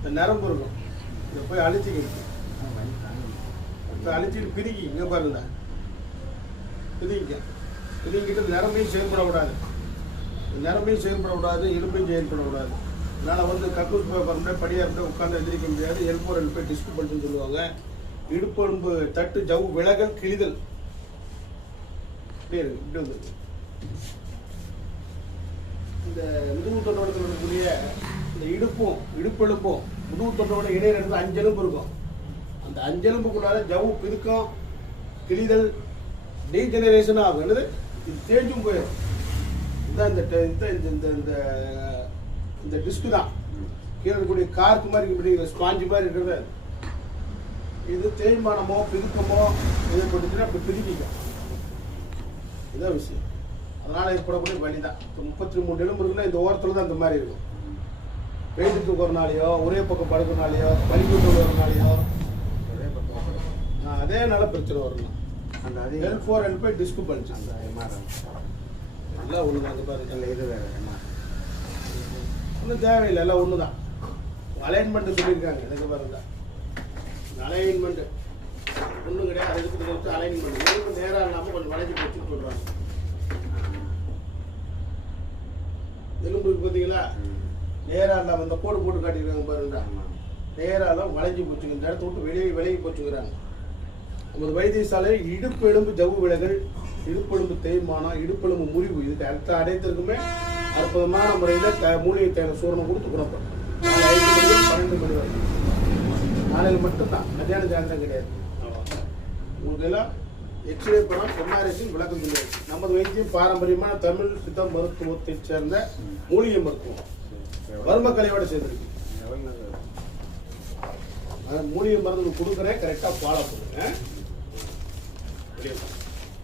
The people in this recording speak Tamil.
இந்த நரம்பு இருக்கும் இதை போய் அழிச்சிக்கிட்டு இப்போ அழிச்சிட்டு பிரிக்கி இங்கே பாருங்க. பிரிங்க பிரிங்கிட்டு நரம்பையும் செயல்படக்கூடாது. இந்த நரம்பையும் செயல்படக்கூடாது எலும்பையும் செயல்படக்கூடாது. அதனால் வந்து கக்கூஸ் பண்ண படியாக இருந்தால் உட்காந்து எதிரிக்க முடியாது. எலும்பு ரெண்டு பேர் டிஸ்கு பண்ணுன்னு சொல்லுவாங்க. இடுப்பெலும்பு தட்டு ஜவு விலகல் கிழிதல். இப்படி இருக்கு. இப்படி வந்து இந்த முதுகு தொண்டோடத்தில் இடுப்பும் இடுப்பெலும்பும் முதுகு தொட்டோட இடையில இருந்து அஞ்சு எலும்பு இருக்கும். அந்த அஞ்சு எலும்புக்குள்ளார ஜவு பிதுக்கம் கிழிதல் டீஜெனரேஷன் ஆகும். என்னது? இது தேஞ்சும் போயிடும். இதுதான் இந்த இந்த இந்த இந்த இந்த இந்த டிஸ்க் தான். கீழே இருக்கக்கூடிய கார்க்கு மாதிரி இருக்கக்கூடிய ஸ்பாஞ்சு மாதிரி இருக்கிறது. இது தேய்மானமோ பிதுக்கமோ இதை போட்டுச்சுன்னா அப்படி பிரிக்கிக்கும் இதான் விஷயம். அதனால் ஏற்படக்கூடிய வழி தான் இப்போ முப்பத்தி மூணு எலும்பு இருக்குன்னா இந்த ஓரத்தில் தான் இந்த மாதிரி இருக்கும். வெயிட்டு தூக்குறனாலையோ ஒரே பக்கம் படுக்கிறனாலையோ வலிக்கு தூக்குறனாலையோ அதே நல்ல பிரச்சனை வரணும். அந்த அது L four L five disc பண்ணிச்சு அந்த எம்ஆர்ஐ எல்லாம் ஒன்று தான் பாருங்க இல்லை இது வேறு எம்ஆர்ஐ ஒன்றும் தேவையில்லை எல்லாம் ஒன்று தான் அலைன்மெண்ட் சொல்லியிருக்காங்க எனக்கு பாருங்க. அலைன்மெண்ட் ஒன்றும் கிடையாது அதுக்கு வச்சு அலைன்மெண்ட் எதுக்கு நேராக இல்லாமல் கொஞ்சம் வளைஞ்சு போச்சுன்னு சொல்கிறாங்க எலும்புக்கு பார்த்தீங்களா? நேராக இல்லாமல் இந்த கோடு போட்டு காட்டியிருக்காங்க பாருங்க ஆமாம் நேராக வளைஞ்சு போச்சுங்க. இந்த இடத்த விட்டு வெளியே விலகி போச்சுக்கிறாங்க நமது வைத்தியசாலை இடுப்பு எலும்பு ஜவ்வு விலகல் இடுப்பெலும்பு தேய்மானம் இடுப்பெலும்பு முறிவு இதுக்கு அடுத்த அடைத்திற்குமே அற்புதமான முறையில் த மூலிகை தேவை சூரணம் கொடுத்து குணப்படும். பன்னெண்டு மணி வரை. நாளையில் மட்டும்தான். மத்தியான சாயந்தரம் கிடையாது. உங்களுக்கு எல்லாம் எக்ஸ்ரே படம் எம்ஆர்ஐஸின் விளக்கம் கிடையாது நமது வைத்தியம் பாரம்பரியமான தமிழ் சித்த மருத்துவத்தை சேர்ந்த மூலிகை மருத்துவம். வர்மக்கலையோட சேர்ந்துருக்கு. மூலிகை மருந்து கொடுக்குறேன். கரெக்டாக ஃபாலோ பண்ணுங்க